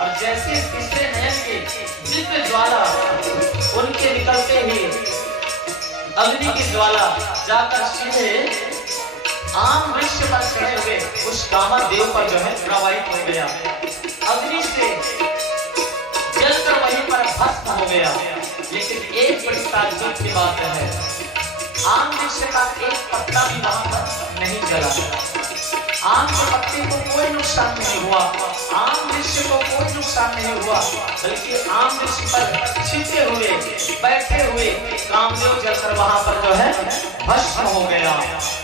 और जैसे तीसरे नयन की दिव्य ज्वाला उनके निकलते ही अग्नि की ज्वाला जाकर सीधे आम वृक्ष पर खड़े हुए उस कामदेव पर जो है प्रवाहित हो गया। अग्नि से जलकर वहीं पर भस्म हो गया। लेकिन एक बड़ी ताज्जुब की बात है, आम वृक्ष का एक पत्ता भी वहां पर नहीं जला। आम के पत्ते को कोई नुकसान नहीं हुआ, आम वृक्ष को कोई नुकसान नहीं हुआ, बल्कि आम वृक्ष पर छिपे हुए बैठे हुए कामदेव जलकर वहां पर जो है भस्म हो गया।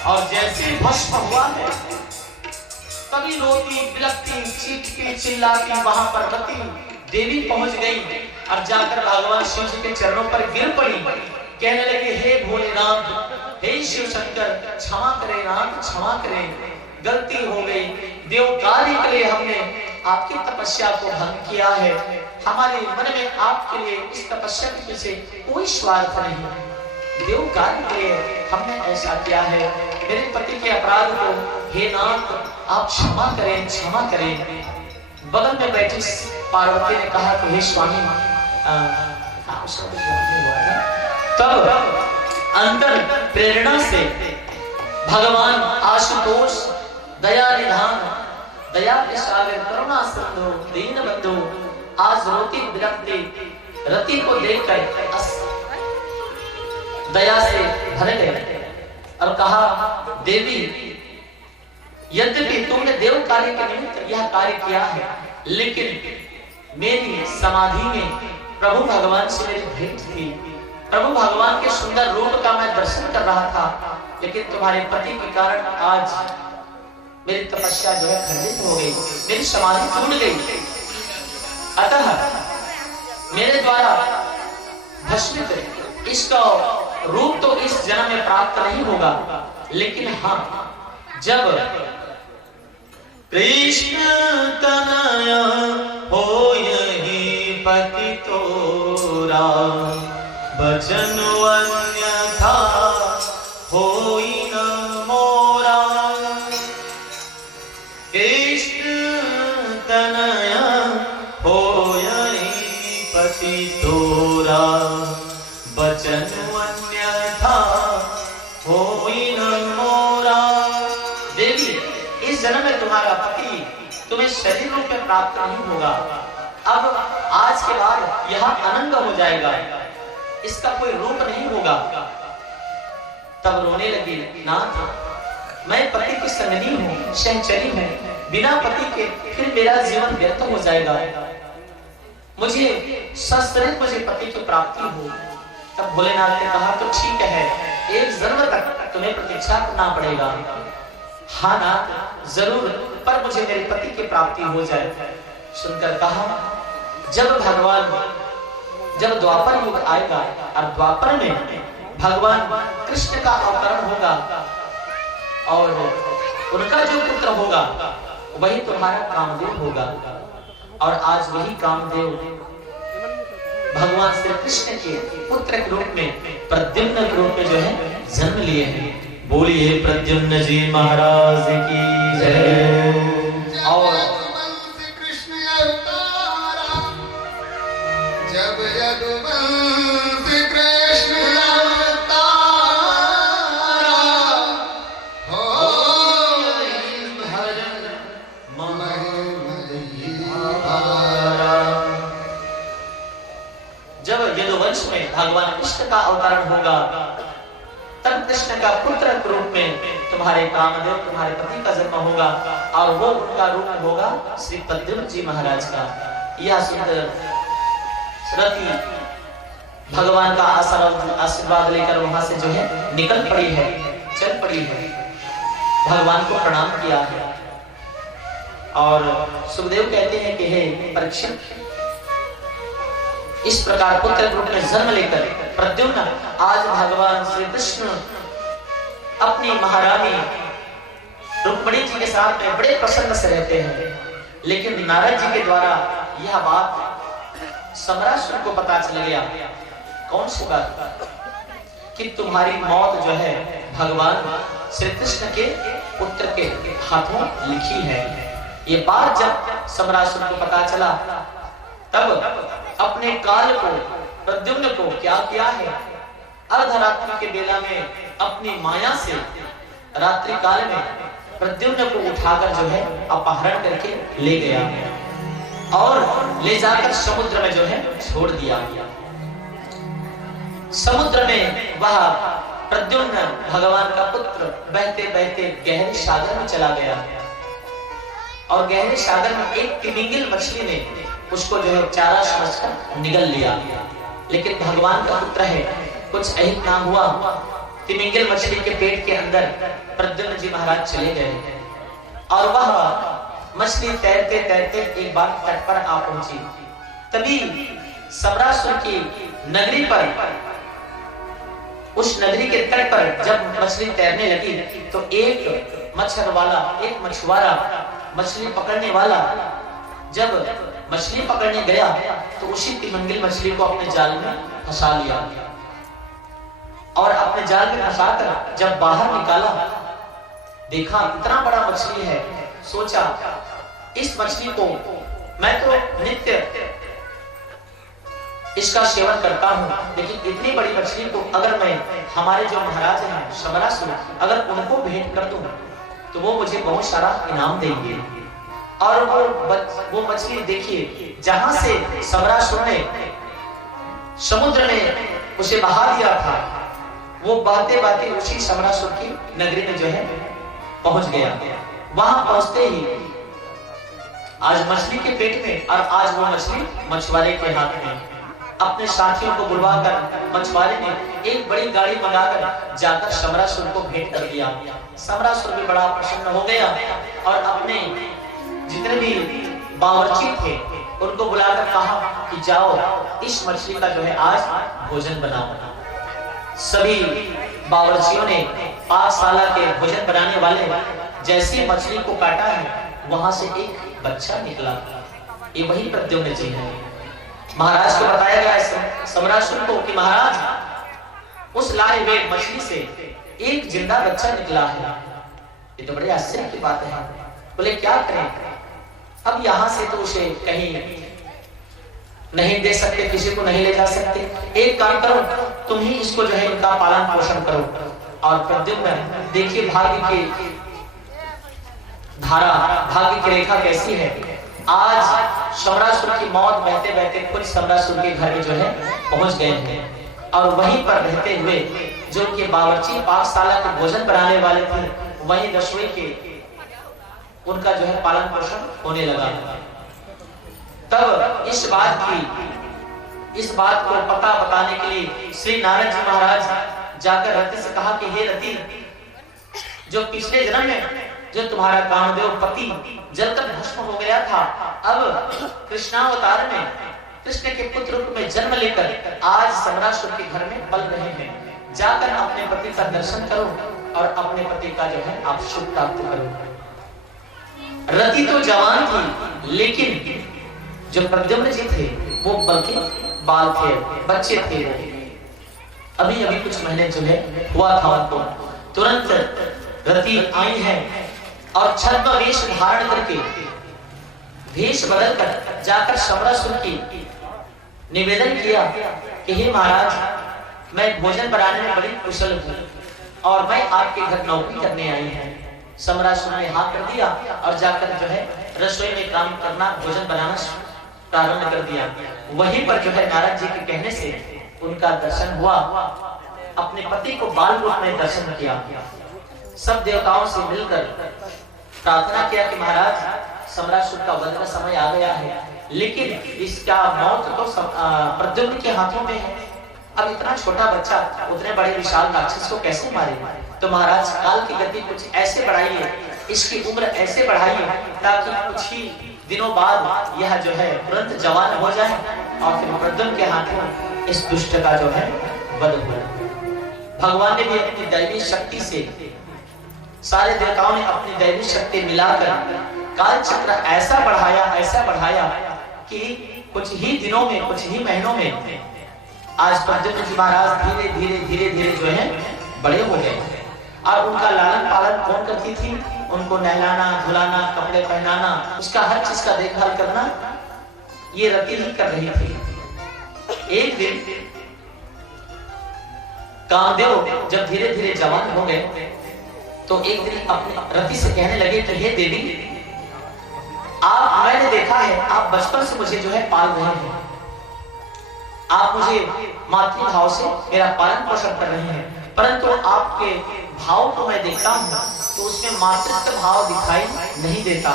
और जैसे भस्म हुआ है तभी रोती बिलखती चीखती चिल्लाती वहां पर रति देवी पहुंच गई और जाकर भगवान शिव जी के चरणों पर गिर पड़ी। कहने लगे, हे भोलेनाथ, हे शिव शंकर, क्षमा करें नाथ, क्षमा करें, गलती हो गई। देव कार्य के लिए हमने आपकी तपस्या को भंग किया है। हमारे मन में आपके लिए इस तपस्या के पीछे कोई स्वार्थ नहीं। देव कार्य के लिए हमने ऐसा किया है। मेरे पति के अपराध को हे नाथ आप क्षमा करें, क्षमा करें। बगल में बैठी पार्वती ने कहा कि हे स्वामी, तब अंदर प्रेरणा से भगवान आशुतोष दया निधान, दया के सागर, करुणा सिंधु, दीन बंधु आज रोती बिलखती रति को देखकर दया से भर गए और कहा, देवी, यद्यपि तुमने देव कार्य के निमित्त यह कार्य किया है, लेकिन मेरी समाधि में प्रभु भगवान से मेरी भेंट थी। प्रभु भगवान के सुंदर रूप का मैं दर्शन कर रहा था, लेकिन तुम्हारे पति के कारण आज मेरी तपस्या जो है खंडित हो गई, मेरी समाधि टूट गई। अतः मेरे द्वारा भस्मित इसका रूप तो इस जन्म में प्राप्त नहीं होगा, लेकिन हाँ, जब कृष्ण तनया हो यही पति तोरा, भजन अन्यथा होई न मोरा। कृष्ण तनया हो यही पति तोरा, भजन अन्यथा होई न मोरा। देवी, इस जन्म में तुम्हारा पति तुम्हें शरीर रूप में प्राप्त नहीं होगा। अब आज के बाद यह अनंग हो जाएगा, इसका कोई रूप नहीं होगा। तब रोने लगी, नाथ, मैं पति की संगनी हूँ, सहचरी हूँ, बिना पति के फिर मेरा जीवन व्यर्थ हो जाएगा। मुझे सशरीर मुझे पति की प्राप्ति हो। तब भोलेनाथ ने कहा, तो ठीक है, एक जन्म तक तुम्हें प्रतीक्षा करना पड़ेगा। हाँ नाथ, जरूर, पर मुझे मेरे पति की प्राप्ति हो जाए। सुनकर कहा, जब द्वापर युग आएगा और द्वापर में भगवान कृष्ण का अवतरण होगा और उनका जो पुत्र होगा वही तुम्हारा कामदेव होगा। और आज वही कामदेव भगवान श्री कृष्ण के पुत्र के रूप में, प्रद्युम्न के रूप में जो है जन्म लिए हैं। बोलिए प्रद्युम्न जी महाराज की जय। और जब यदुवंशी कृष्ण अवतारा, होई भजन महिमारा। जब यदुवंश में भगवान कृष्ण का अवतरण होगा, तब कृष्ण का पुत्र के रूप में तुम्हारे कामदेव, तुम्हारे पति का जन्म होगा और वो उनका रूप होगा श्री प्रद्युम्न जी महाराज का। यह सुंदर रति भगवान का आशीर्वाद लेकर वहां से जो है निकल पड़ी है, चल पड़ी है, भगवान को प्रणाम किया है। और सुखदेव कहते हैं कि हे परीक्षित, इस प्रकार पुत्र रूप में जन्म लेकर प्रद्युम्न आज भगवान श्री कृष्ण अपनी महारानी रुक्मिणी जी के साथ में बड़े प्रसन्न से रहते हैं। लेकिन नारद जी के द्वारा यह बात सम्रासुर को पता चल गया। कौन सी बात? कि तुम्हारी मौत जो है भगवान श्री कृष्ण के पुत्र के हाथों लिखी है। ये बात जब सम्रासुर को पता चला, तब अपने काल को, प्रद्युम्न को क्या किया है, अर्धरात्रि के बेला में अपनी माया से रात्रि काल में प्रद्युम्न को उठाकर जो है अपहरण करके ले गया और ले जाकर समुद्र में जो है छोड़ दिया। समुद्र में वह प्रद्युम्न भगवान का पुत्र बहते बहते गहरे सागर में चला गया और गहरे सागर में एक तिमिंगिल मछली ने उसको जो है चारा समझकर निगल लिया। लेकिन भगवान का पुत्र है, कुछ अहित ना हुआ। तिमिंगिल मछली के पेट के अंदर प्रद्युम्न जी महाराज चले गए और वह मछली तैरते तैरते एक बार तट पर आ पहुंची। तभी सम्रासुर की नगरी पर, उस नगरी के तट पर जब मछली तैरने लगी तो एक मच्छर वाला, एक मछुआरा, मछली पकड़ने वाला जब मछली पकड़ने गया तो उसी तिमिंगिल मछली को अपने जाल में फंसा लिया और अपने जाल में फंसाकर जब बाहर निकाला, देखा इतना बड़ा मछली है। सोचा इस मछली को मैं तो नित्य इसका सेवन करता हूँ, लेकिन इतनी बड़ी मछली को अगर मैं हमारे जो महाराज हैं सम्रासुर, अगर उनको भेंट कर दूं तो वो मुझे बहुत सारा इनाम देंगे। और वो मछली देखिए, जहां से सम्रासुर ने समुद्र में उसे बहा दिया था, वो बहते बहते उसी सम्रासुर की नगरी में जो है पहुंच गया। वहां पहुंचते ही आज मछली के पेट में और आज वो मछली मछुआरे के हाथ में। अपने साथियों को बुलवाकर मछुआरे ने एक बड़ी गाड़ी मंगाकर जाकर सम्रासुर को भेंट कर दिया। सम्रासुर भी बड़ा प्रसन्न हो गया और अपने जितने भी बावर्ची थे उनको बुलाकर कहा कि जाओ इस मछली का जो है आज भोजन बनाओ। सभी बावर्चियों ने पाकशाला के भोजन बनाने वाले जैसे मछली को काटा है, वहां से एक बच्चा निकला। ये वही प्रद्युम्न जी है। महाराज को बताया गया सम्रासुर को कि महाराज उस लाए हुए मछली से एक जिंदा बच्चा निकला है। ये तो बड़े आश्चर्य की बात है। बोले क्या करें, अब यहाँ से तो उसे कहीं नहीं दे सकते, किसी को नहीं ले जा सकते। एक काम करो, तुम ही इसको जो है इनका पालन पोषण करो। और प्रद्युम्न देखिए भाग्य की धारा, भाग्य की रेखा कैसी है। आज सम्रासुर की मौत बहते बहते खुद सम्रासुर के घर में जो है पहुंच गए हैं और वहीं पर रहते हुए जो उनके बावर्ची पाकशाला के भोजन बनाने वाले थे, वहीं रसोई के उनका जो है पालन पोषण होने लगा। तब इस बात को पता बताने के लिए श्री नारद जी महाराज जाकर रति से कहा कि हे रति, जो पिछले जन्म में जो तुम्हारा कामदेव पति जलकर भस्म हो गया था, अब कृष्णावतार में कृष्ण के पुत्र रूप में जन्म लेकर आज सम्रासुर के घर में पल रहे हैं। जाकर अपने पति का दर्शन करो और अपने पति का जो है आप सुख प्राप्त करो। रति तो जवान थी, लेकिन जो प्रद्युम्न जी थे वो बल्कि बाल थे, बच्चे थे। अभी अभी कुछ महीने जो है हुआ था उनको। तुरंत रति आई है और छद्म वेश धारण करके, वेश बदल कर जाकर सम्रासुर की निवेदन किया कि हे महाराज, मैं भोजन बनाने में बड़ी कुशल हूँ और मैं आपके घर नौकरी करने आई हूँ। सम्रासुर ने हाँ कर दिया और जाकर जो है रसोई में काम करना, भोजन बनाना प्रारंभ कर दिया। वहीं पर जो है नारद जी के कहने से उनका दर्शन हुआ। अपने पति को बाल रूप में दर्शन किया। सब देवताओं से मिलकर प्रार्थना किया कि महाराज सम्रासुर का वध का समय आ गया है, लेकिन इसका मौत तो प्रद्युम्न के हाथों में है। अब इतना छोटा बच्चा उतने बड़े विशाल राक्षस को कैसे मारे? तो महाराज काल की गति कुछ ऐसे बढ़ाइए, इसकी उम्र ऐसे बढ़ाइए ताकि कुछ ही दिनों बाद यह जो है तुरंत जवान हो जाए और फिर प्रद्युम्न के हाथों इस दुष्ट का जो है वध हो। भगवान ने भी अपनी दैवी शक्ति से, सारे देवताओं ने अपनी दैवी शक्ति मिलाकर काल चक्र ऐसा बढ़ाया कि कुछ ही दिनों में, कुछ ही महीनों में आज प्रद्युम्न जी महाराज धीरे धीरे जो है बड़े हो गए। और उनका लालन पालन कौन करती थी? उनको नहलाना धुलाना कपड़े पहनाना उसका हर चीज का देखभाल करना ये रति ही कर रही थी। एक दिन कामदेव जब धीरे धीरे जवान हो गए तो एक दिन अपने रति से कहने लगे कि हे देवी, आप मैंने देखा है आप बचपन से मुझे जो है पाल रहे हैं, आप मुझे मातृभाव से मेरा पालन पोषण कर रहे हैं, परंतु आपके भाव को मैं देखता हूं तो उसमें मातृत्व भाव दिखाई नहीं देता,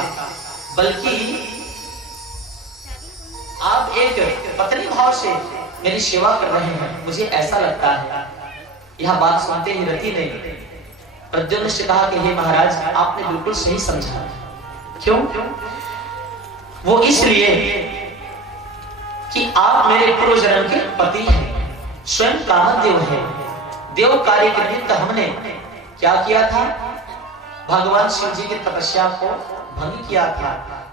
बल्कि आप एक पत्नी भाव से मेरी सेवा कर रहे हैं, मुझे ऐसा लगता है। यह बात सुनते ही रति ने प्रद्युम्न से कहा कि हे महाराज, आपने बिल्कुल सही समझा। क्यों? वो इसलिए कि आप मेरे पूर्व जन्म के पति हैं, स्वयं कामदेव है। देव कार्य के निमित्त हमने क्या किया था? भगवान शिव जी की तपस्या को भंग किया था।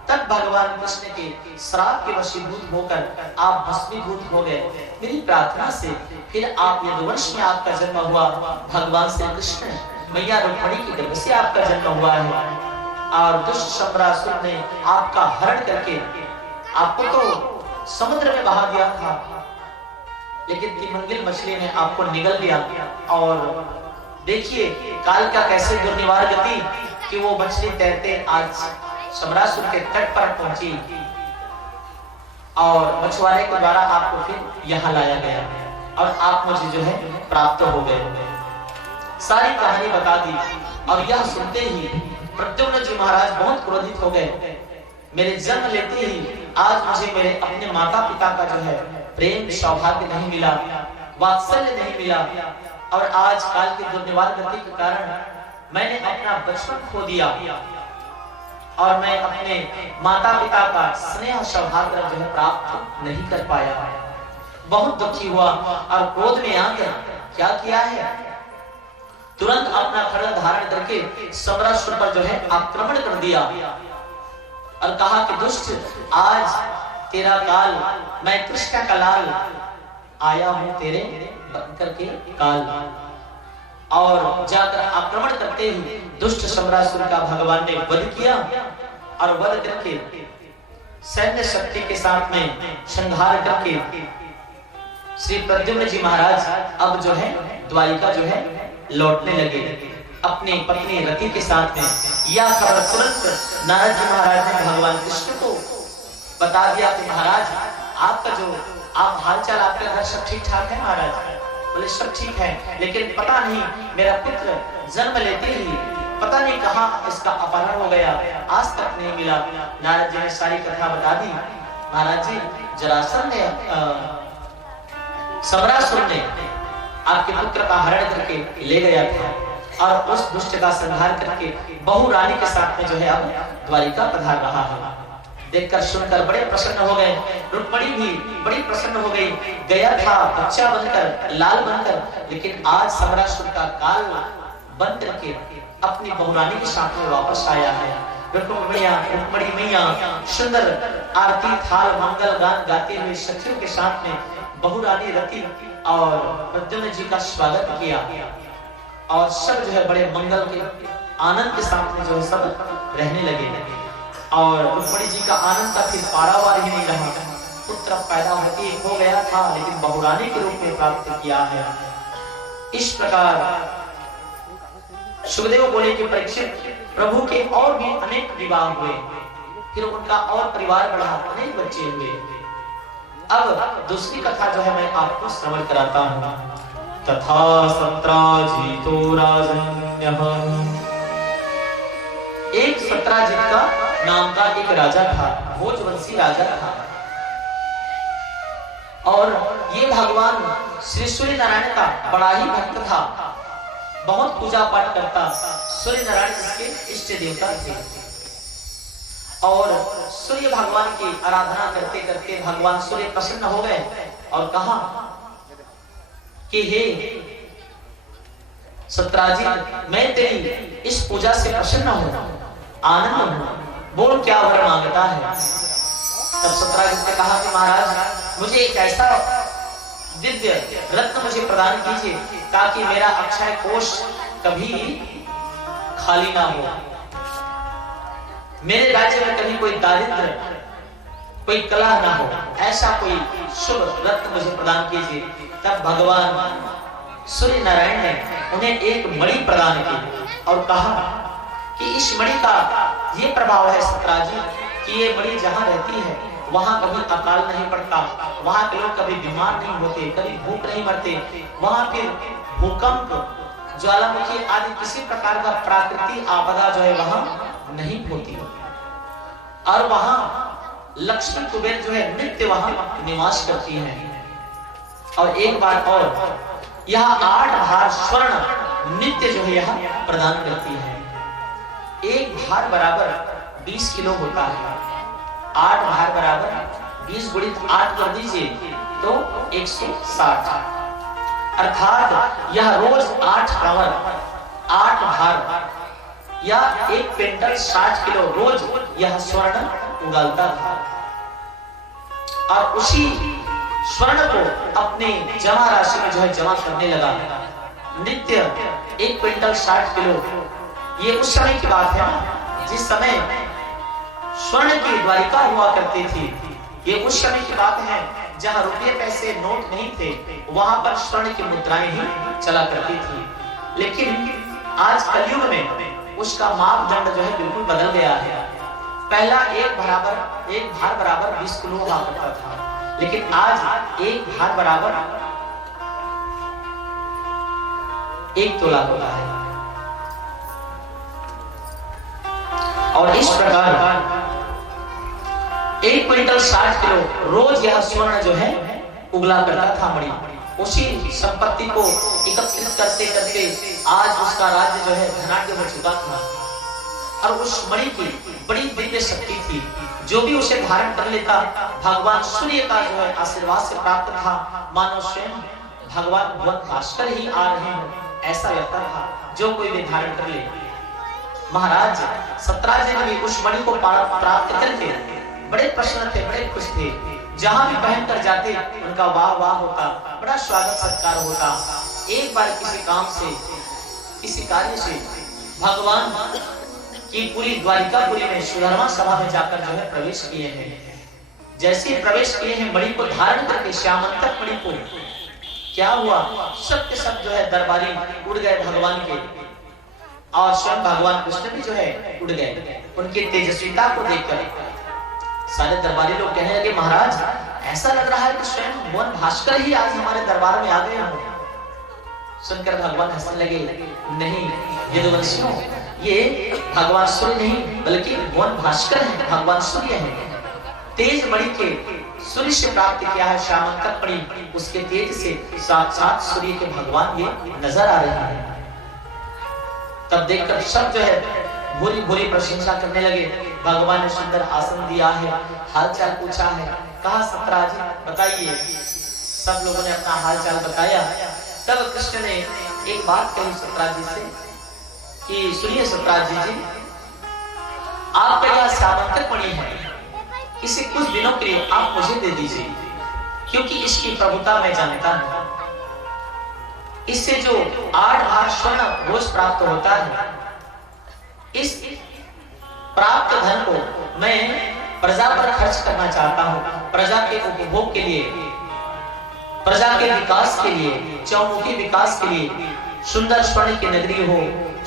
तब भगवान कृष्ण के श्राप के वशीभूत होकर आप भस्मीभूत हो गए। मेरी प्रार्थना से फिर आप यदुवंश में आपका जन्म हुआ, भगवान श्री कृष्ण मैया रुक्मिणी की गर्भ से आपका जन्म हुआ है, और दुष्ट शंबरासुर ने आपका हरण करके आपको तो समुद्र में बहा दिया था, लेकिन तिमंगिल मछली ने आपको निगल लिया। और देखिए काल का कैसे दुर्निवार गति कि वो मछली तैरते आज शंबरासुर के तट पर पहुंची और मछुआरे के द्वारा आपको फिर यहाँ लाया गया और आप मुझे जो है प्राप्त हो गए। सारी कहानी बता दी। और यह सुनते ही प्रद्युम्न जी महाराज बहुत क्रोधित हो गए। मेरे जन्म लेते ही आज मुझे मेरे अपने माता पिता का जो है प्रेम सौभाग्य नहीं मिला, वात्सल्य नहीं मिला, और आज काल की दुर्निवार गति के कारण मैंने अपना बचपन खो दिया और मैं अपने माता पिता का स्नेह सौभाग्य जो है प्राप्त नहीं कर पाया। बहुत दुखी हुआ और क्रोध में आकर क्या किया है, तुरंत अपना खड्ग धारण करके शंबरासुर पर जो है आक्रमण कर दिया और कहा कि दुष्ट, आज तेरा काल, मैं कृष्ण का लाल आया हूं तेरे बनकर के काल। और जाकर आक्रमण करते ही दुष्ट शंबरासुर का भगवान ने वध किया और वध करके सैन्य शक्ति के साथ में संहार करके श्री प्रद्युम्न जी महाराज अब जो है द्वारिका जो है लौटने लगे अपनी पत्नी रति के साथ में। यह खबर तुरंत नारद जी महाराज ने भगवान कृष्ण को बता दिया कि महाराज आपका जो आप हालचाल, आपका घर सब ठीक ठाक है? महाराज बोले सब ठीक है, लेकिन पता नहीं मेरा पुत्र जन्म लेते ही पता नहीं कहां इसका अपहरण हो गया, आज तक नहीं मिला। नारद जी ने सारी कथा बता दी। महाराज जी, जरासंध ने शंबरासुर ने आपके पुत्र का हरण करके ले गया था और उस दुष्ट का संहार करके बहु रानी के साथ में जो है अब द्वारिका पधार रहा है। देखकर सुनकर बड़े प्रसन्न हो गए। रुक्मिणी भी बड़ी प्रसन्न हो गई। गया था बच्चा बनकर, लाल बनकर, लेकिन आज शंबरासुर का काल बन करके अपनी बहुरानी के साथ में वापस आया है। रुक्मिणी मैया सुंदर आरती थाल मंगल गान गाते हुए सखियों के साथ में बहुरानी रति और प्रद्युम्न जी का स्वागत किया और सब जो है बड़े मंगल के आनंद के साथ में जो है सब रहने लगे। और रुक्मिणी जी का आनंद का फिर पारावार ही नहीं रहा। पुत्र पैदा होते हो गया था, लेकिन बहुरानी के रूप में प्राप्त किया है। इस प्रकार सुखदेव बोले कि परीक्षित, प्रभु के और भी अनेक विवाह हुए, फिर उनका और परिवार बढ़ा, अनेक बच्चे हुए। अब दूसरी कथा जो है मैं आपको श्रवण कराता हूं। तथा सत्राजितो राजन्यः, एक सत्राजित का नाम का एक राजा था, भोजवंशी राजा था, और ये भगवान श्री सूर्य नारायण का बड़ा ही भक्त था, बहुत पूजा पाठ करता। सूर्य नारायण इसके इष्ट देवता थे और सूर्य भगवान की आराधना करते करते भगवान सूर्य प्रसन्न हो गए और कहा कि हे सत्राजित, मैं तेरी इस पूजा से प्रसन्न हूं, आनंद हूं, बोल क्या वर मांगता है। तब सत्राजित ने कहा कि महाराज, मुझे एक ऐसा दिव्य रत्न मुझे प्रदान कीजिए ताकि मेरा अक्षय कोष कभी खाली ना हो। मेरे राज्य में कभी कोई दारिद्र, कोई कलह ना हो, ऐसा कोई शुभ रत्न मुझे प्रदान कीजिए। तब भगवान सूर्य नारायण ने उन्हें एक मणि प्रदान की और कहा कि इस मणि का ये प्रभाव है सत्राजी कि ये मणि जहाँ रहती है वहां कभी अकाल नहीं पड़ता, वहां के लोग कभी बीमार नहीं होते, कभी भूख नहीं मरते, वहां फिर भूकंप, ज्वालामुखी आदि किसी प्रकार का प्राकृतिक आपदा जो है वहां नहीं होती, और वहां लक्ष्मी कुबेर जो है नित्य वहां निवास करती हैं। और एक बात और, यह 8 भार स्वर्ण नित्य जो है यह प्रदान करती है। एक भार बराबर 20 किलो होता है। 8 भार बराबर 20 गुणित 8 कर दीजिए तो 160, अर्थात यह रोज 8 कांवर 8 भार या 1 क्विंटल 60 किलो रोज यह स्वर्ण उगालता था। और उसी स्वर्ण को अपने जमा राशि में जो है जमा करने लगा। नित्य 1 क्विंटल 60 किलो, ये उस समय की बात है जिस समय स्वर्ण की द्वारिका हुआ करती थी। ये उस समय की बात है जहां रुपये पैसे नोट नहीं थे, वहां पर स्वर्ण की मुद्राएं ही चला करती थी। लेकिन आज कलयुग में उसका मापदंड जो है बिल्कुल बदल गया है। पहला एक भार बराबर 20 किलो हुआ करता था, लेकिन आज एक भार बराबर 1 तोला होता है। और इस प्रकार 1 क्विंटल 60 किलो रोज यह स्वर्ण जो है उगला करता था मणि। उसी संपत्ति को एकत्रित करते करते आज उसका राज्य जो है धनाढ्य हो चुका था। और उस मणि की बड़ी दिव्य शक्ति थी, जो भी उसे धारण कर लेता भगवान सूर्य का जो है आशीर्वाद से प्राप्त था, मानो स्वयं भगवान भगवान भास्कर ही आ रहे हैं ऐसा लगता था जो कोई भी धारण कर ले। महाराज सत्राजी ने भी उस मणि को प्राप्त करके बड़े प्रसन्न थे, बड़े खुश थे। जहां भी पहनकर जाते उनका वाह वाह होता, बड़ा स्वागत सत्कार होता। एक बार किसी काम से, किसी कार्य से भगवान की पूरी द्वारिकापुरी में सुधर्मा सभा में जाकर जो है प्रवेश किए हैं। जैसे ही प्रवेश किए हैं मणि को धारण करके, श्यामंतक मणि को, क्या हुआ, सब के सब जो है दरबारी उड़ गए भगवान के, और स्वयं भगवान कृष्ण भी जो है उड़ गए। उनकी तेजस्विता को देखकर सारे दरबारी लोग कहने लगे, महाराज ऐसा लग रहा है कि स्वयं भगवान भास्कर ही आज हमारे दरबार में आ गए हो। सुनकर भगवान हंसने लगे, नहीं यदुवंशियों, ये भगवान सूर्य नहीं बल्कि भगवान भास्कर है, भगवान सूर्य है। तेज मणि के सूर्य से प्राप्त किया है श्यामंतक मणि, उसके तेज से साक्षात सूर्य के भगवान ये नजर आ रहे हैं। तब देखकर सब जो है भूरी भूरी प्रशंसा करने लगे। भगवान ने सुंदर आसन दिया है, हालचाल पूछा है, कहा सत्राजी बताइए। सब लोगों ने अपना हालचाल बताया। तब कृष्ण ने एक बात कही सत्राजी से कि सुनिए सत्राजी जी, आपका यह श्यामंतक मणि है, इसे कुछ दिनों के लिए आप मुझे दे दीजिए, क्योंकि इसकी प्रभुता मैं जानता हूं। इससे जो 8 भार स्वर्ण रोज प्राप्त होता है, इस प्राप्त धन को मैं प्रजा पर खर्च करना चाहता हूं, प्रजा के उपभोग के लिए, प्रजा के विकास के लिए, चौमुखी विकास के लिए, सुंदर स्वर्ण की नगरी हो,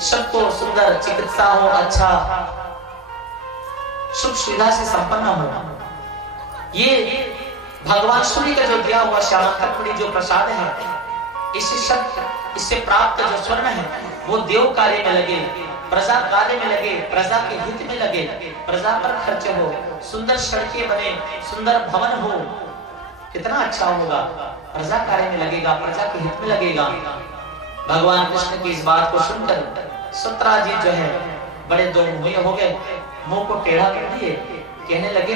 सबको सुंदर चिकित्सा हो, अच्छा सुख सुविधा से संपन्न हो। ये भगवान सूर्य का जो दिया हुआ श्यामंतक मणि जो प्रसाद है, इससे प्राप्त जो स्वर्ण है वो देव कार्य में लगे, प्रजा कार्य में लगे, प्रजा के हित में लगे, प्रजा पर खर्च हो, सुंदर सड़कें बने, सुंदर भवन हो, कितना अच्छा होगा। प्रजा कार्य में लगेगा, प्रजा के हित में लगेगा। भगवान कृष्ण की इस बात को सुनकर सत्राजी जो है बड़े दो मुंह हो गए, मुंह को टेढ़ा कर दिए, कहने लगे,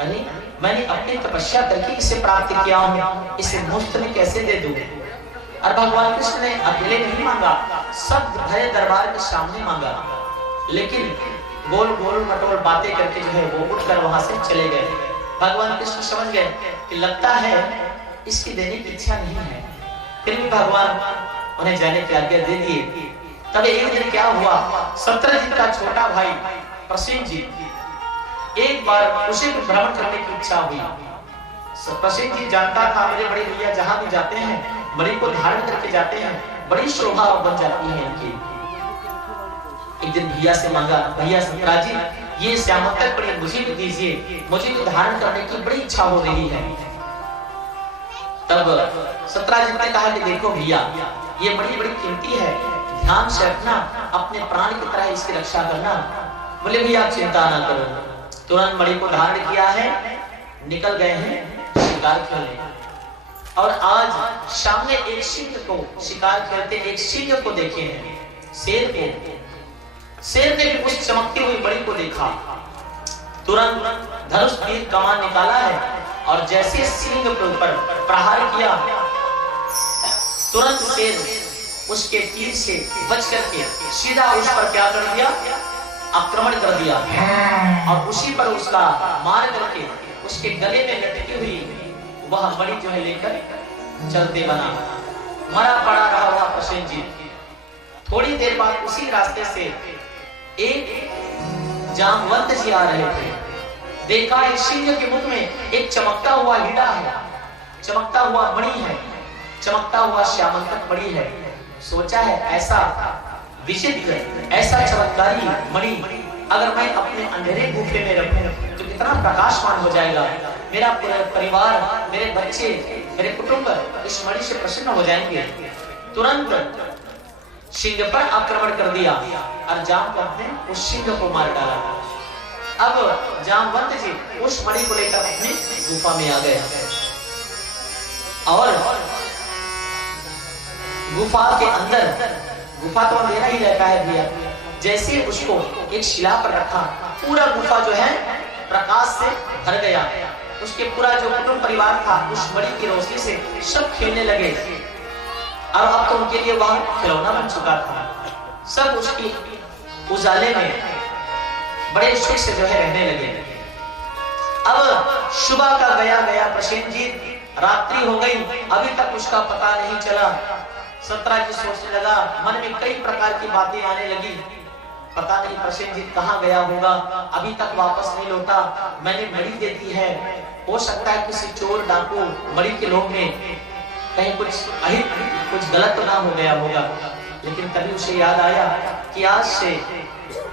अरे मैंने अपनी तपस्या करके इसे प्राप्त किया हूं, इसे मुफ्त में कैसे दे दूं। और भगवान कृष्ण ने अकेले नहीं मांगा, सब भरे दरबार के सामने मांगा। लेकिन गोल गोल मटोल बातें करके जो है वो उठकर वहां से चले गए। भगवान कृष्ण समझ गए कि लगता है इसकी देने की इच्छा नहीं है, फिर भी भगवान उन्हें जाने की आज्ञा दे दिए। तब एक दिन क्या हुआ, सत्रजीत का छोटा भाई प्रसेन जी एक बार उसे भी भ्रमण करने की इच्छा हुई। प्रसेन जी जानता था मेरे बड़े भैया जहां भी जाते हैं मणि को धारण करके जाते हैं, बड़ी शोभा बन जाती है इनकी। एक दिन भैया से मांगा, भैया सतरा जी ये श्यामंतक पड़ी मुझे भी दीजिए, मुझे भी धारण करने की बड़ी इच्छा हो रही है। तब सतरा जी ने कहा कि देखो भैया ये बड़ी बड़ी कीमती है, ध्यान से रखना, अपने प्राण की तरह इसकी रक्षा करना। बोले भैया आप चिंता ना करो। तुरंत मणि को धारण किया है, निकल गए हैं शिकार खेलने। और आज शाम में एक सिंह को शिकार खेलते एक सिंह को देखे हैं, शेर को। शेर ने भी उस चमकती हुई मणि को देखा, तुरंत धनुष तीर कमान निकाला है और जैसे सिंह के ऊपर प्रहार किया, तुरंत शेर उसके तीर से बच करके सीधा उस पर क्या कर दिया, आक्रमण कर दिया और उसी पर उसका मार करके उसके गले में लटकी हुई वह मणि जो है लेकर चलते बना। मरा पड़ा रहा हुआ प्रसेन जी। थोड़ी देर बाद उसी रास्ते से एक जामवंत जी आ रहे थे। देखा इस सिंह के मुख में एक चमकता हुआ हीरा है, चमकता हुआ मणि है, चमकता हुआ श्यामंतक मणि है। सोचा है ऐसा विचित्र, ऐसा चमत्कारी मणि अगर मैं अपने अंधेरे गुफे में रखूं तो कितना प्रकाशमान हो जाएगा। मेरा पूरा परिवार, मेरे बच्चे, मेरे कुटुंब इस मणि से प्रसन्न हो जाएंगे। तुरंत सिंह पर आक्रमण कर दिया और जामवंत ने उस सिंह को मार डाला। अब जामवंत जी उस मणि को लेकर अपनी गुफा में आ गए और गुफा के अंदर, गुफा तो अंधेरा ही रहता है भैया, जैसे उसको एक शिला पर रखा, पूरा गुफा जो है प्रकाश से भर गया। उसके पूरा जो कुटुंब परिवार था उस मणि की रोशनी से सब खेलने लगे और अब तो उनके लिए वह खिलौना बन चुका था। सब उसकी उजाले में बड़े सुख से जो है रहने लगे। अब सुबह का गया गया प्रसेन जी, रात्रि हो गई, अभी तक उसका पता नहीं चला। सतरा जी सोचने लगा, मन में कई प्रकार की बातें आने लगी। पता नहीं प्रसेन जी कहाँ गया होगा, अभी तक वापस नहीं लौटा। मैंने मणि दे दी है, हो सकता है किसी चोर डाकू मणि के लोग में कहीं कुछ अहित, कुछ गलत तो ना हो गया होगा। लेकिन तभी उसे याद आया कि आज से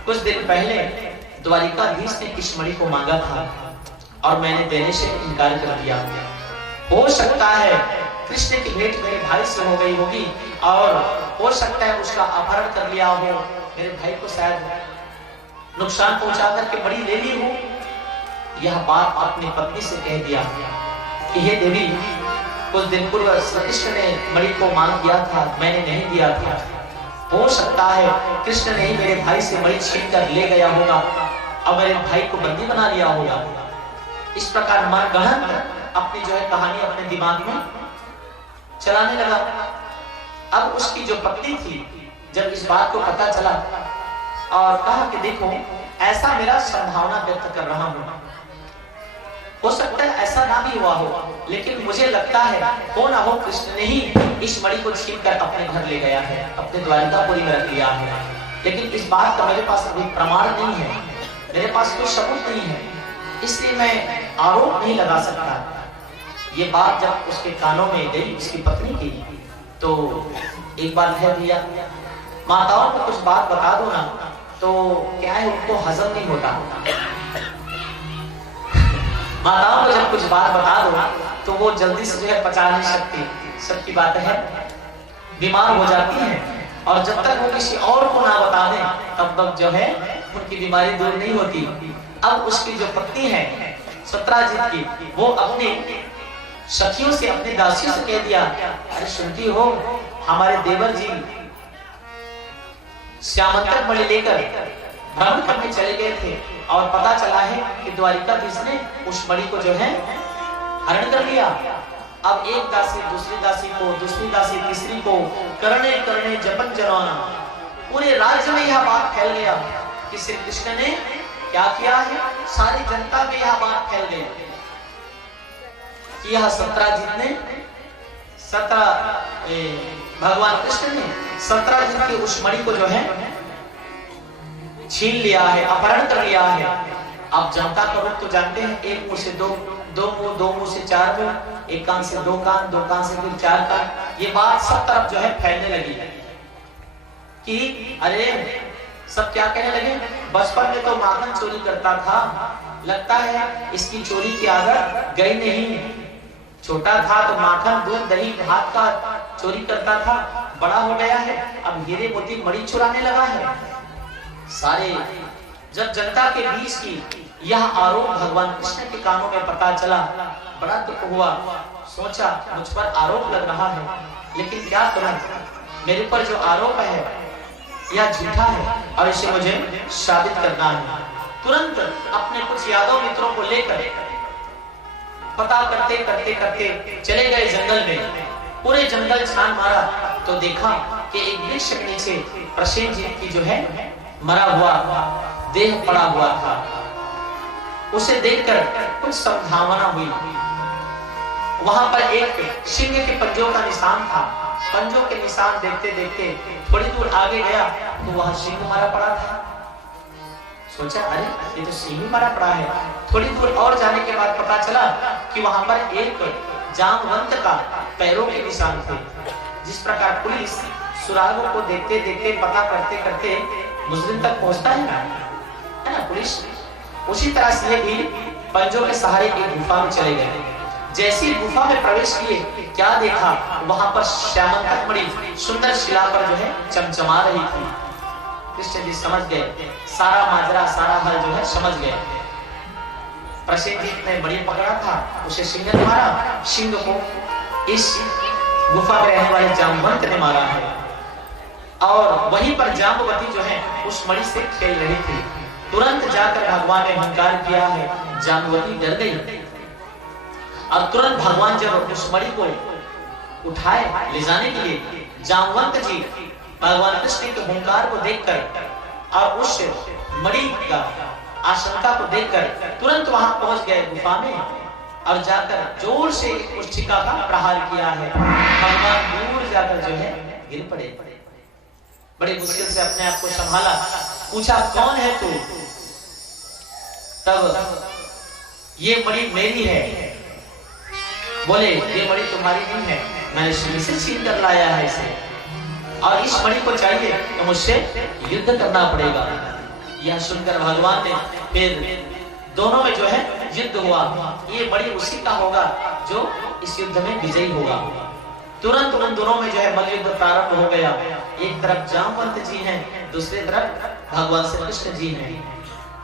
कुछ दिन पहले द्वारिकाधीश ने इस मणि को मांगा था और मैंने देने से इनकार कर दिया। हो सकता है कृष्ण की भेंट मेरे भाई से हो गई होगी और हो सकता है उसका अपहरण कर लिया हो, मेरे भाई को शायद नुकसान पहुंचा करके बड़ी ले ली हो। यह बात अपनी पत्नी से कह दिया कि हे देवी, कुछ दिन पूर्व श्री कृष्ण ने मणि को मांग किया था, मैंने नहीं दिया था। हो सकता है कृष्ण ने ही मेरे भाई से मणि छीन कर ले गया होगा और मेरे भाई को बंदी बना लिया होगा। इस प्रकार मन गहन अपनी जो है कहानी अपने दिमाग में चलाने लगा। अब उसकी जो पत्नी थी, जब इस बात को पता चला और कहा कि देखो ऐसा मेरा संभावना व्यक्त कर रहा हूं, हो सकता है ऐसा ना भी हुआ हो, लेकिन मुझे लगता है हो ना हो कृष्ण ने ही इस मणि को छीन कर अपने घर ले गया है, अपने द्वारिकापुरी में रख लिया है। लेकिन इस बात का मेरे पास कोई प्रमाण नहीं है, मेरे पास कोई सबूत नहीं है, इसलिए मैं आरोप नहीं लगा सकता। ये बात जब उसके कानों में गई उसकी पत्नी की, तो एक बार है भैया, माताओं को कुछ बात बता दो ना तो क्या है उनको हजम नहीं होता। माताओं को जब कुछ बात बता दो तो वो जल्दी से जो है पचा नहीं सकती, सबकी बात है, बीमार हो जाती हैं और जब तक वो किसी और को ना बता दें तब तक जो है उनकी बीमारी दूर नहीं होती। अब उसकी जो पत्नी है सत्राजित की, वो अपने सखियों से, अपने दासियों से कह दिया, अरे सुनती हो हमारे देवर जी श्यामंतक मणि लेकर भ्रमण करने चले गए थे और पता चला है कि द्वारिकाधीश ने उस मणि को जो है हरण कर लिया। अब एक दासी दूसरी दासी को, दूसरी दासी तीसरी को, करने करने जपन जनाना, पूरे राज्य में यह बात फैल गया कि श्री कृष्ण ने क्या किया है। सारी जनता में यह बात फैल गई कि यह सत्राजित ने भगवान कृष्ण ने सत्राजित की उस मणि को जो है छीन लिया है, अपहरण कर लिया है आप जनता का रूप तो जानते हैं, एक मुंह से दो मुंह, दो मुंह से चार मुंह, एक कान से दो कान, दो कान से फिर चार कान। ये बात सब तरफ जो है फैलने लगी कि अरे सब क्या कहने लगे, बचपन में तो माखन चोरी करता था, लगता है इसकी चोरी की आदत गई नहीं। छोटा था तो माखन दूध दही भात का चोरी करता था, बड़ा हो गया है अब हीरे मोती मणि चुराने लगा है। सारे जब जनता के बीच की यह आरोप भगवान कृष्ण के कानों में पता चला, बड़ा दुख हुआ। सोचा मुझ पर आरोप लग रहा है, लेकिन क्या करूं, मेरे पर जो आरोप है यह झूठा है और इसे मुझे साबित करना है। तुरंत अपने कुछ यादव मित्रों को लेकर पता करते करते करते चले गए जंगल में। पूरे जंगल छान मारा तो देखा कि एक वृक्ष के नीचे प्रसेनजीत की जो है मरा हुआ देह पड़ा हुआ था। उसे देखकर कुछ संभावना हुई। वहां पर एक सिंह के पंजों का निशान था। पंजों के निशान देखते देखते थोड़ी दूर आगे गया तो वहां सिंह मरा पड़ा था। सोचा अरे ये तो सिंह मरा पड़ा है। थोड़ी दूर और जाने के बाद पता चला कि वहां पर एक जामवंत का पैरों के निशान थे। जिस प्रकार पुलिस सुरागों को देखते देखते पता करते करते मुजरिम तक पहुंचता है ना पुलिस, उसी तरह से ये भी पंजों के सहारे एक गुफा में चले गए। जैसी गुफा में प्रवेश किए क्या देखा, वहां पर श्यामंतक मणि सुंदर शिला पर जो है चमचमा रही थी। कृष्ण जी समझ गए, सारा माजरा सारा हल जो है समझ गए। प्रसेनजीत ने मणि पकड़ा था, उसे सिंह ने मारा। सिंह को इस गुफा में रहने वाले जामवंत ने मारा है और वहीं पर जाम्बवती जो है उस मणि से खेल रही थी। तुरंत जाकर भगवान ने हुंकार किया है, जाम्बवती डर गई और तुरंत भगवान जब उस मणि को उठाए ले जाने के लिए, जामवंत जी भगवान कृष्ण के हुंकार को देखकर और उस मणि का आशंका को देखकर तुरंत वहां पहुंच गए गुफा में और जाकर जोर से पुष्टिका का प्रहार किया है। भगवान दूर जाकर जो है गिर पड़े। बड़ी मुश्किल से अपने आप को संभाला, पूछा कौन है तू? तब ये मणि मेरी है। बोले ये मणि तुम्हारी नहीं है, मैंने सिंह से छीन कर लाया है इसे और इस मणि को चाहिए तो मुझसे युद्ध करना पड़ेगा। यह सुनकर भगवान ने फिर दोनों में जो है युद्ध हुआ। ये मणि उसी का होगा जो इस युद्ध में विजयी होगा। तुरंत उन दोनों में जो है मल्ल युद्ध प्रारंभ हो गया। एक तरफ जामवंत जी हैं, दूसरी तरफ भगवान श्री कृष्ण जी हैं।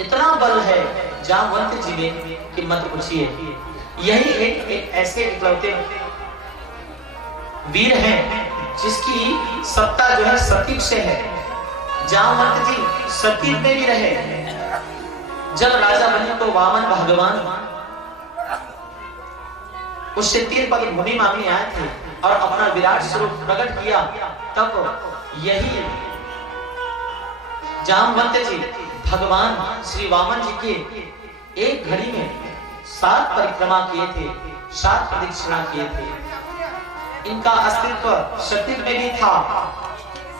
इतना बल है जामवंत जी में कि मत पूछिए। यही एक ऐसे इकलौते वीर हैं जिसकी सत्ता जो है सतीव से है। जामवंत जी सतीव में भी रहे। जब राजा बलि को वामन भगवान उससे 3 पद भूमि मांगने आए थे और अपना विराट स्वरूप प्रकट किया, तब यही जामवंत जी भगवान श्री वामन जी के एक घड़ी में 7 परिक्रमा किए थे, 7 प्रदक्षिणा किए थे। इनका अस्तित्व सतीव में भी था।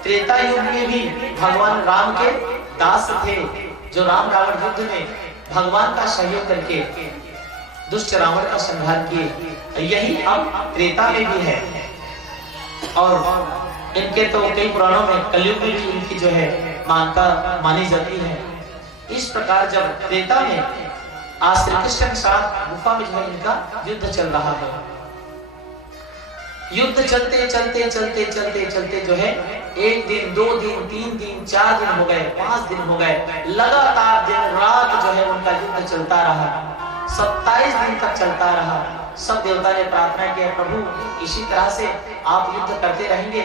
त्रेता युग में भी भगवान राम के दास थे जो राम रावण युद्ध में भगवान का सहयोग करके दुष्ट रावण का संहार किए। यही अब त्रेता में भी है और इनके तो कई पुराणों में कलयुग में भी इनकी जो है मानता मानी जाती है। इस प्रकार जब त्रेता में आज श्री कृष्ण के साथ गुफा में जो है इनका युद्ध चल रहा है। युद्ध चलते चलते चलते चलते चलते जो है 1 दिन 2 दिन 3 दिन 4 दिन हो गए, 5 दिन हो गए। लगातार दिन रात जो है उनका युद्ध चलता रहा। 27 दिन तक चलता रहा। सब देवता ने प्रार्थना किया, प्रभु इसी तरह से आप युद्ध करते रहेंगे